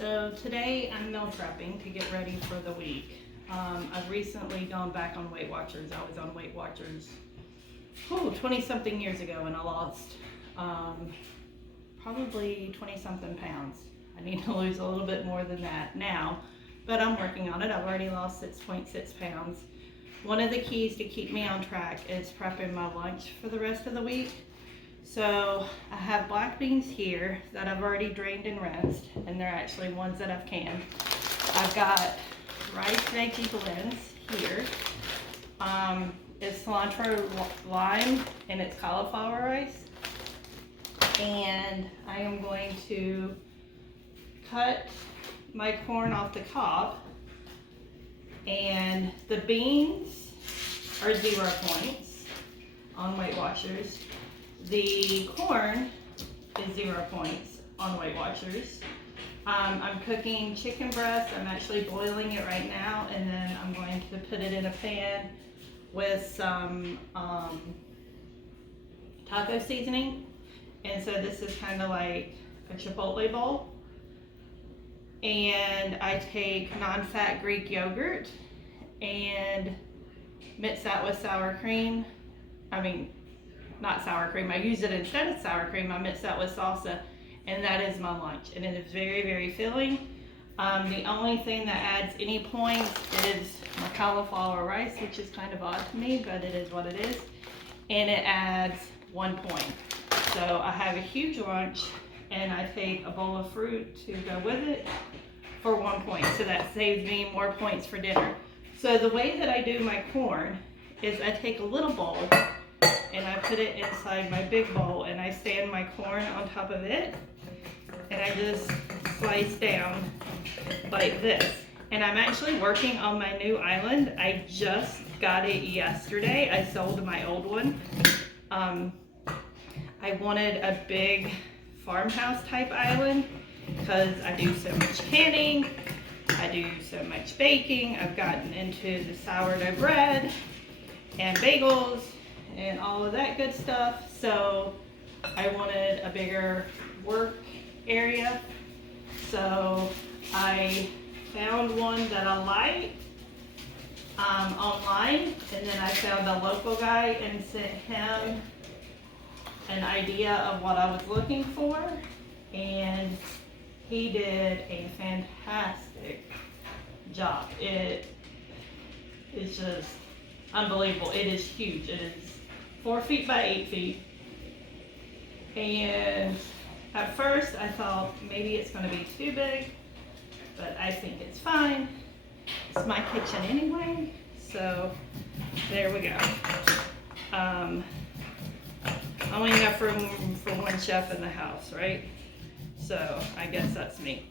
So today I'm meal prepping to get ready for the week. I've recently gone back on Weight Watchers. I was on Weight Watchers 20 something years ago, and I lost probably 20 something pounds. I need to lose a little bit more than that now, but I'm working on it. I've already lost 6.6 pounds. One of the keys to keep me on track is prepping my lunch for the rest of the week. So I have black beans here that I've already drained and rinsed, and they're actually ones that I've canned. I've got rice veggie blends here. It's cilantro lime and it's cauliflower rice. And I am going to cut my corn off the cob. And the beans are 0 points on Weight Watchers. The corn is 0 points on Weight Watchers. I'm cooking chicken breast. I'm actually boiling it right now, and then I'm going to put it in a pan with some taco seasoning. And so this is kind of like a Chipotle bowl. And I take non-fat Greek yogurt and mix that with sour cream. Not sour cream, I use it instead of sour cream. I mix that with salsa, and that is my lunch. And it is very, very filling. The only thing that adds any points is my cauliflower rice, which is kind of odd to me, but it is what it is. And it adds 1 point. So I have a huge lunch, and I take a bowl of fruit to go with it for 1 point. So that saves me more points for dinner. So the way that I do my corn is I take a little bowl and I put it inside my big bowl, and I stand my corn on top of it, and I just slice down like this. And I'm actually working on my new island. I just got it yesterday. I sold my old one. I wanted a big farmhouse type island because I do so much canning, I do so much baking. I've gotten into the sourdough bread and bagels and all of that good stuff. So I wanted a bigger work area. So I found one that I liked online, and then I found a local guy and sent him an idea of what I was looking for, and he did a fantastic job. It is just unbelievable. It is huge. It is 4 feet by 8 feet. And at first I thought maybe it's going to be too big, but I think it's fine. It's my kitchen anyway, so there we go. Only enough room for one chef in the house, right? So I guess that's me.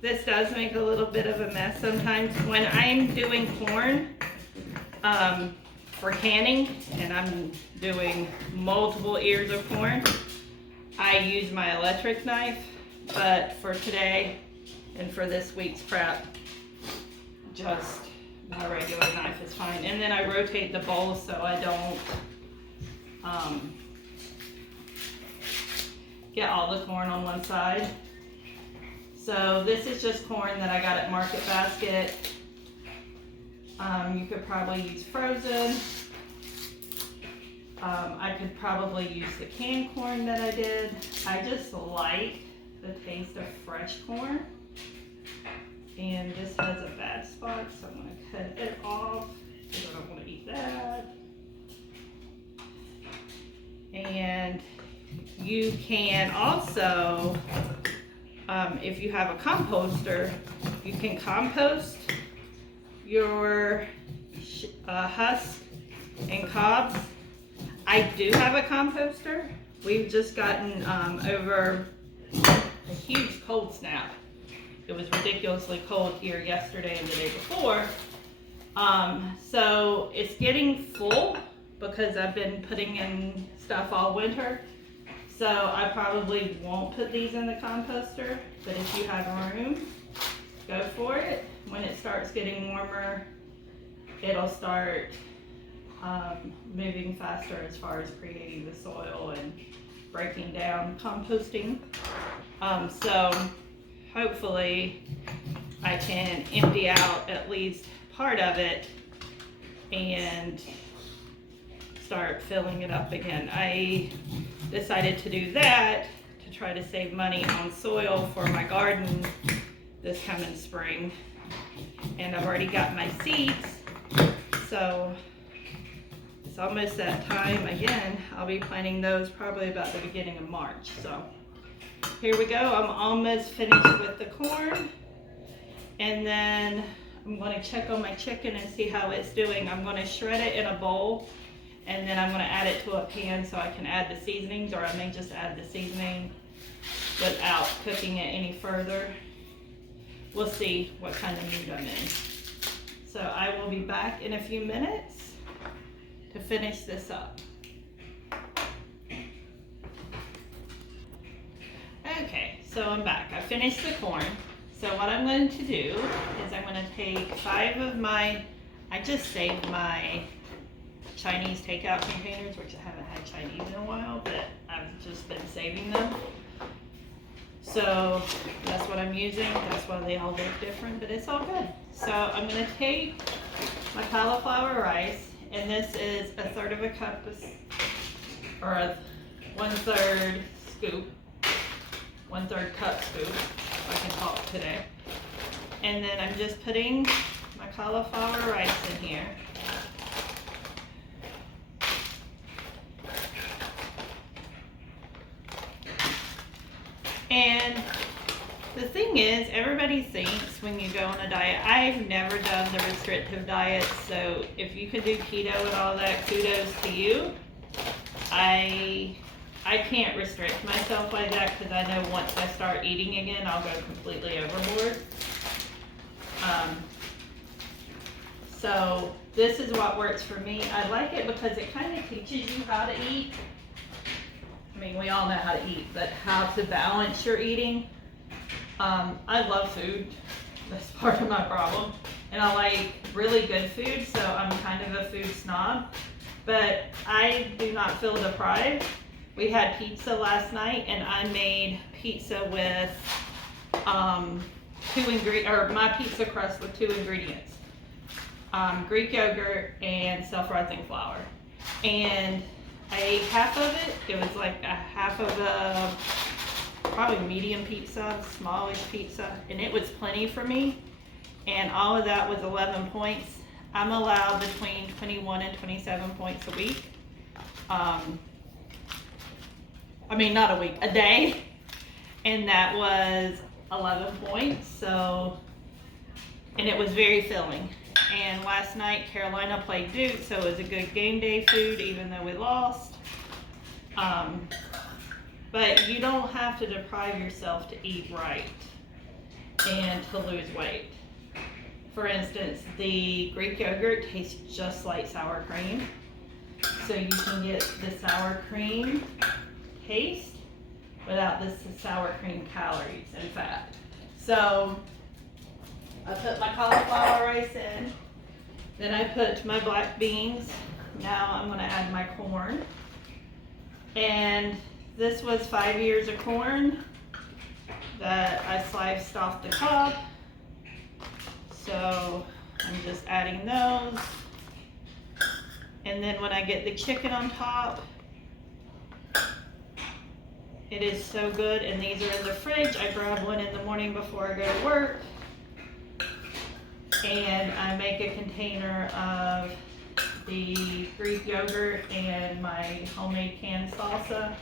This does make a little bit of a mess sometimes. When I'm doing corn for canning, and I'm doing multiple ears of corn, I use my electric knife. But for today and for this week's prep, just my regular knife is fine. And then I rotate the bowl so I don't get all the corn on one side. So this is just corn that I got at Market Basket. You could probably use frozen. I could probably use the canned corn that I did. I just like the taste of fresh corn. And this has a bad spot, so I'm going to cut it off because I don't want to eat that. And you can also, if you have a composter, you can compost your husk and cobs. I do have a composter. We've just gotten over a huge cold snap. It was ridiculously cold here yesterday and the day before. So it's getting full because I've been putting in stuff all winter. So I probably won't put these in the composter, but if you have room, go for it. When it starts getting warmer, it'll start moving faster as far as creating the soil and breaking down composting. So hopefully I can empty out at least part of it and start filling it up again. I decided to do that to try to save money on soil for my garden this coming spring. And I've already got my seeds, so it's almost that time again. I'll be planting those probably about the beginning of March. So here we go. I'm almost finished with the corn, and then I'm going to check on my chicken and see how it's doing. I'm going to shred it in a bowl, and then I'm going to add it to a pan so I can add the seasonings, or I may just add the seasoning without cooking it any further. We'll see what kind of mood I'm in. So I will be back in a few minutes to finish this up. Okay, so I'm back. I finished the corn. So what I'm going to do is I'm going to take 5 of my, I just saved my Chinese takeout containers, which I haven't had Chinese in a while, but I've just been saving them. So that's what I'm using. That's why they all look different, but it's all good. So I'm going to take my cauliflower rice, and this is 1/3 of a cup, or a 1/3 scoop, 1/3 cup scoop, if I can talk today. And then I'm just putting my cauliflower rice in here. And the thing is, everybody thinks when you go on a diet, I've never done the restrictive diet, so if you can do keto and all that, kudos to you. I can't restrict myself like that, because I know once I start eating again, I'll go completely overboard. So this is what works for me. I like it because it kind of teaches you how to eat. I mean, we all know how to eat, but how to balance your eating. I love food. That's part of my problem. And I like really good food, so I'm kind of a food snob. But I do not feel deprived. We had pizza last night, and I made pizza with my pizza crust with 2 ingredients. Greek yogurt and self-rising flour. And I ate half of it. It was like a half of a probably medium pizza, smallish pizza, and it was plenty for me. And all of that was 11 points. I'm allowed between 21 and 27 points a week. I mean, not a week, a day. And that was 11 points. So, and it was very filling. And last night, Carolina played Duke, so it was a good game day food, even though we lost. But you don't have to deprive yourself to eat right and to lose weight. For instance, the Greek yogurt tastes just like sour cream. So you can get the sour cream taste without the sour cream calories and fat. So I put my cauliflower rice in, then I put my black beans. Now I'm gonna add my corn. And this was 5 ears of corn that I sliced off the cob. So I'm just adding those. And then when I get the chicken on top, it is so good. And these are in the fridge. I grab one in the morning before I go to work. And I make a container of the Greek yogurt and my homemade canned salsa.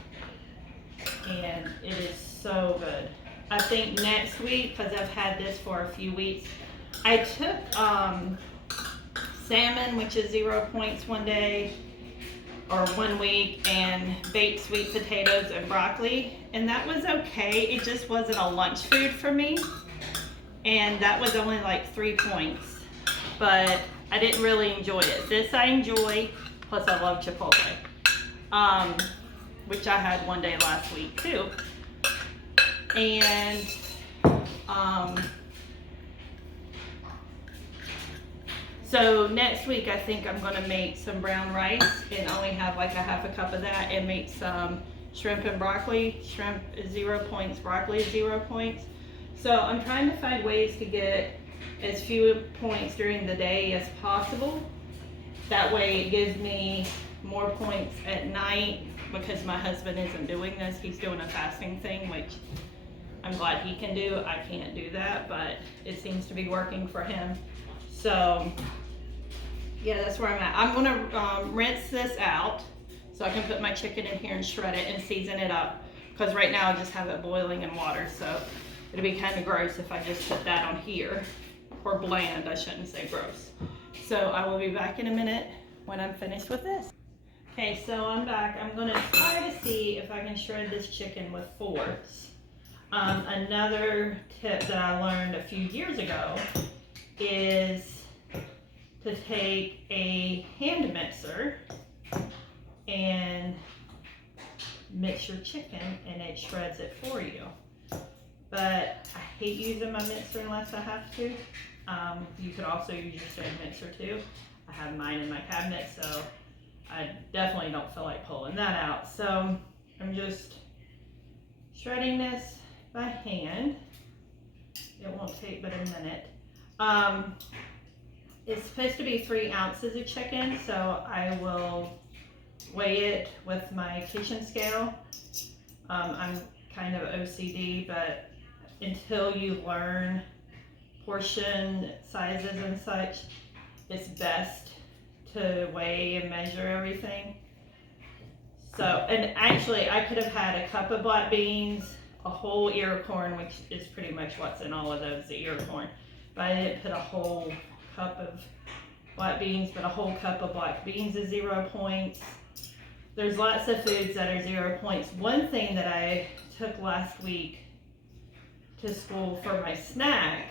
And it is so good. I think next week, because I've had this for a few weeks, I took salmon, which is 0 points one day or 1 week, and baked sweet potatoes and broccoli, and that was okay. It just wasn't a lunch food for me, and that was only like 3 points, but I didn't really enjoy it. This I enjoy, plus I love Chipotle, which I had one day last week too. And so next week I think I'm gonna make some brown rice and only have like a half a cup of that, and make some shrimp and broccoli. Shrimp is 0 points, broccoli is 0 points. So I'm trying to find ways to get as few points during the day as possible. That way it gives me more points at night, because my husband isn't doing this. He's doing a fasting thing, which I'm glad he can do. I can't do that, but it seems to be working for him. So yeah, that's where I'm at. I'm gonna rinse this out so I can put my chicken in here and shred it and season it up, because right now I just have it boiling in water, so it'd be kind of gross if I just put that on here, or bland, I shouldn't say gross. So I will be back in a minute when I'm finished with this. Okay, so I'm back. I'm gonna try to see if I can shred this chicken with forks. Another tip that I learned a few years ago is to take a hand mixer and mix your chicken, and it shreds it for you. But I hate using my mixer unless I have to. You could also use your stand mixer too. I have mine in my cabinet, so I definitely don't feel like pulling that out. So I'm just shredding this by hand. It won't take but a minute. It's supposed to be 3 ounces of chicken, so I will weigh it with my kitchen scale. I'm kind of OCD, but until you learn portion sizes and such, it's best to weigh and measure everything. So, and actually I could have had a cup of black beans, a whole ear of corn, which is pretty much what's in all of those, the ear of corn. But I didn't put a whole cup of black beans, but a whole cup of black beans is 0 points. There's lots of foods that are 0 points. One thing that I took last week to school for my snack,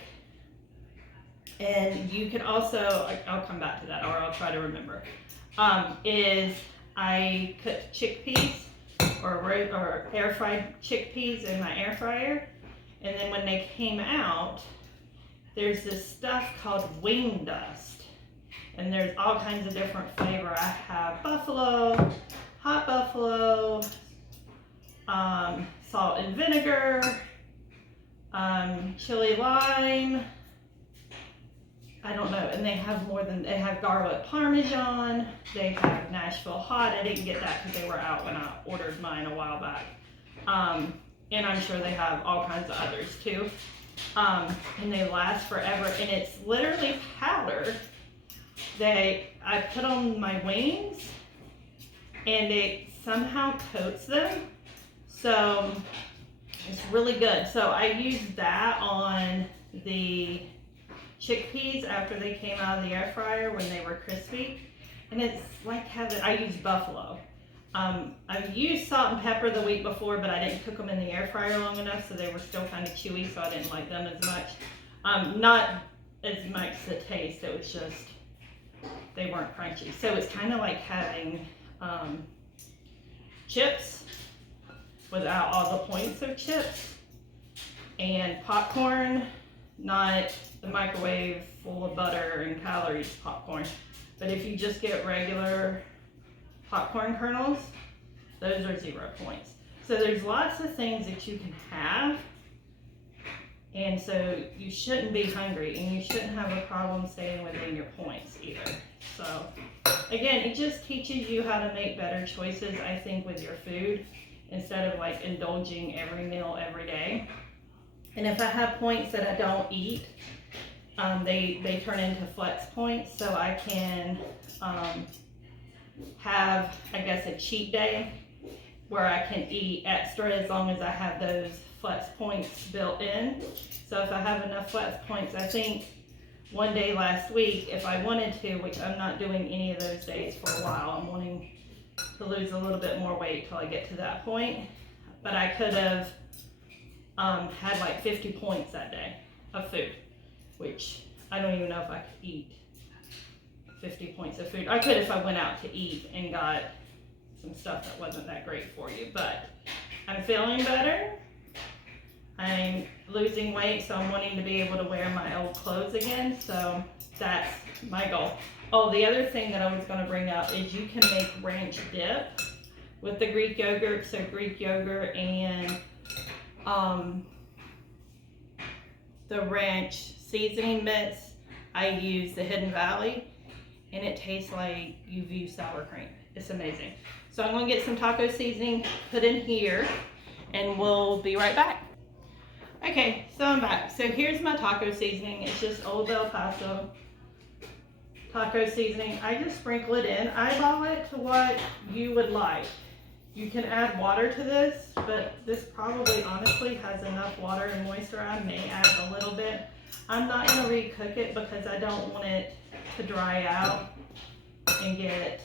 and you can also, I'll come back to that, or I'll try to remember, is I cooked chickpeas or air fried chickpeas in my air fryer, and then when they came out, there's this stuff called wing dust, and there's all kinds of different flavor. I have buffalo, hot buffalo, salt and vinegar, chili lime, I don't know, and they have garlic parmesan, they have Nashville hot. I didn't get that because they were out when I ordered mine a while back. And I'm sure they have all kinds of others too. And they last forever, and it's literally powder that I put on my wings, and it somehow coats them. So it's really good. So I used that on the chickpeas after they came out of the air fryer when they were crispy, and it's like I used buffalo. I've used salt and pepper the week before, but I didn't cook them in the air fryer long enough, so they were still kind of chewy, so I didn't like them as much. Not as much the taste, it was just they weren't crunchy. So it's kind of like having chips without all the points of chips, and popcorn, not the microwave full of butter and calories popcorn, but if you just get regular popcorn kernels, those are 0 points. So there's lots of things that you can have, and so you shouldn't be hungry, and you shouldn't have a problem staying within your points either. So again, it just teaches you how to make better choices, I think, with your food, instead of like indulging every meal every day. And if I have points that I don't eat, they turn into flex points, so I can have, I guess, a cheat day where I can eat extra as long as I have those flex points built in. So if I have enough flex points, I think one day last week, if I wanted to, which I'm not doing any of those days for a while, I'm wanting to lose a little bit more weight till I get to that point, but I could have had like 50 points that day of food, which I don't even know if I could eat 50 points of food. I could if I went out to eat and got some stuff that wasn't that great for you, but I'm feeling better. I'm losing weight, so I'm wanting to be able to wear my old clothes again, so that's my goal. Oh, the other thing that I was going to bring up is you can make ranch dip with the Greek yogurt. So Greek yogurt and the ranch seasoning mix, I use the Hidden Valley, and it tastes like you've used sour cream. It's amazing. So I'm gonna get some taco seasoning put in here, and we'll be right back. Okay, so I'm back. So here's my taco seasoning. It's just Old El Paso taco seasoning. I just sprinkle it in. Eyeball it to what you would like. You can add water to this, but this probably honestly has enough water and moisture. I may add a little bit. I'm not gonna recook it because I don't want it to dry out and get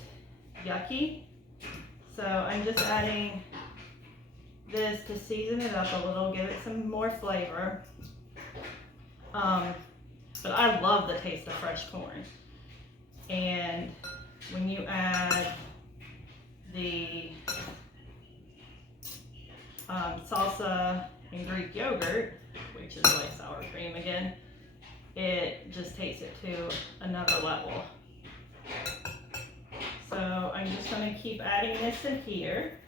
yucky. So I'm just adding this to season it up a little, give it some more flavor. But I love the taste of fresh corn. And when you add the salsa and Greek yogurt, which is like sour cream again, it just takes it to another level. So I'm just going to keep adding this in here.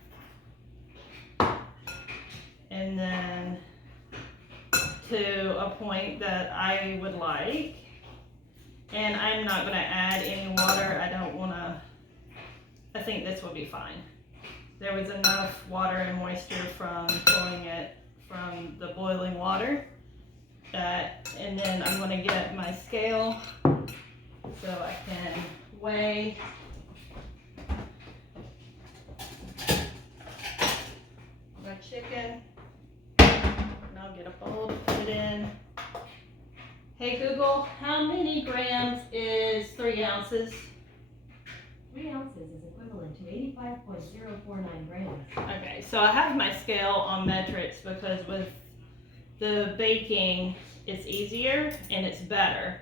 And then to a point that I would like. And I'm not going to add any water. I don't want to, I think this will be fine. There was enough water and moisture from pulling it from the boiling water. And then I'm going to get my scale so I can weigh. My chicken. And I'll get a bowl to put it in. Hey Google, how many grams is 3 ounces? 3 ounces is equivalent to 85.049 grams. Okay, so I have my scale on metrics because with the baking, it's easier and it's better.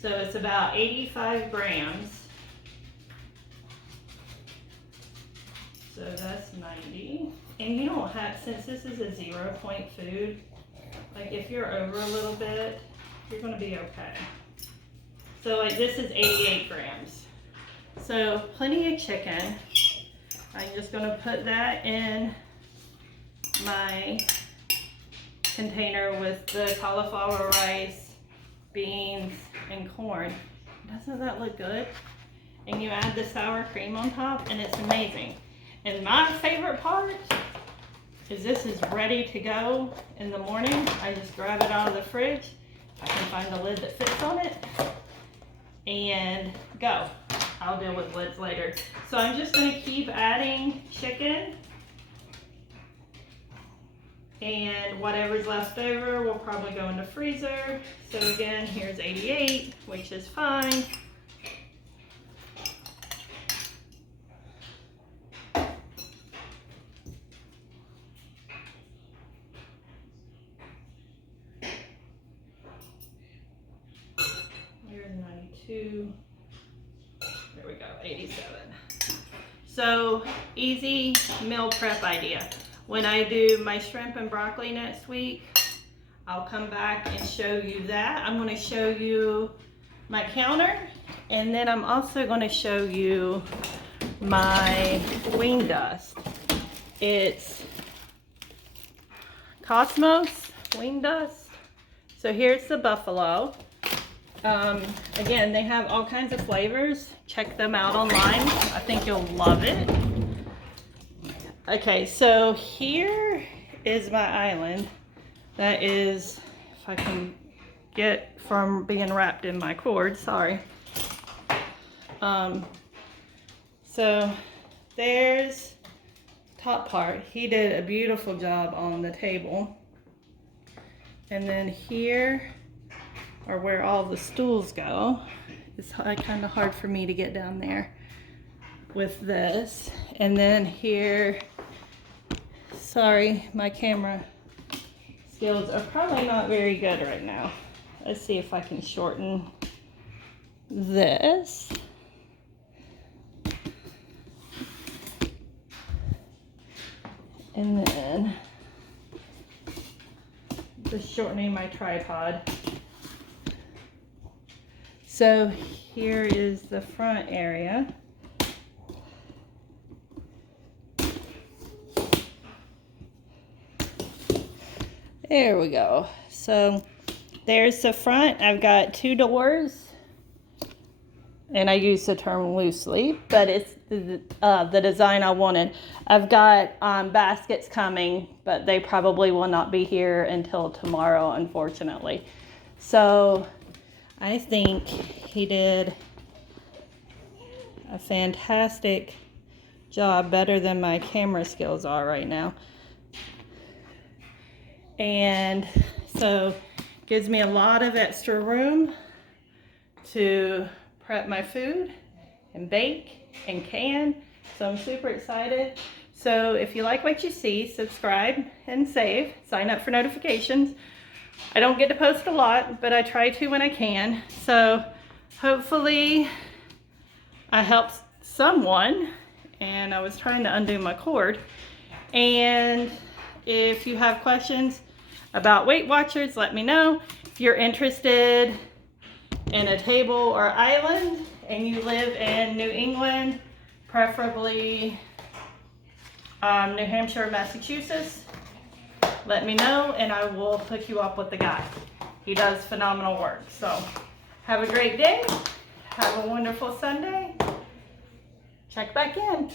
So it's about 85 grams. So that's 90. And you don't have, since this is a 0 point food, like if you're over a little bit, you're gonna be okay. So like this is 88 grams. So plenty of chicken. I'm just gonna put that in my container with the cauliflower rice, beans, and corn. Doesn't that look good? And you add the sour cream on top and it's amazing. And my favorite part is this is ready to go in the morning. I just grab it out of the fridge. I can find a lid that fits on it and go. I'll deal with lids later. So I'm just gonna keep adding chicken, and whatever's left over will probably go in the freezer. So again, here's 88, which is fine. Here's 92. There we go, 87. So easy meal prep idea. When I do my shrimp and broccoli next week, I'll come back and show you that. I'm going to show you my counter, and then I'm also going to show you my wing dust. It's Cosmos wing dust. So here's the buffalo. Again, they have all kinds of flavors. Check them out online. I think you'll love it. Okay, so here is my island. That is, if I can get from being wrapped in my cord, sorry. So there's top part. He did a beautiful job on the table. And then here are where all the stools go. It's kind of hard for me to get down there with this. And then here, sorry, my camera skills are probably not very good right now. Let's see if I can shorten this. And then just shortening my tripod. So here is the front area. There we go. So there's the front. I've got 2 doors. And I use the term loosely, but it's the design I wanted. I've got baskets coming, but they probably will not be here until tomorrow, unfortunately. So I think he did a fantastic job, better than my camera skills are right now. And so gives me a lot of extra room to prep my food and bake and can. So I'm super excited. So if you like what you see, subscribe and save. Sign up for notifications. I don't get to post a lot, but I try to when I can. So hopefully I helped someone. And I was trying to undo my cord. And if you have questions about Weight Watchers, let me know. If you're interested in a table or island and you live in New England, preferably New Hampshire, Massachusetts, let me know and I will hook you up with the guy. He does phenomenal work. So have a great day. Have a wonderful Sunday. Check back in.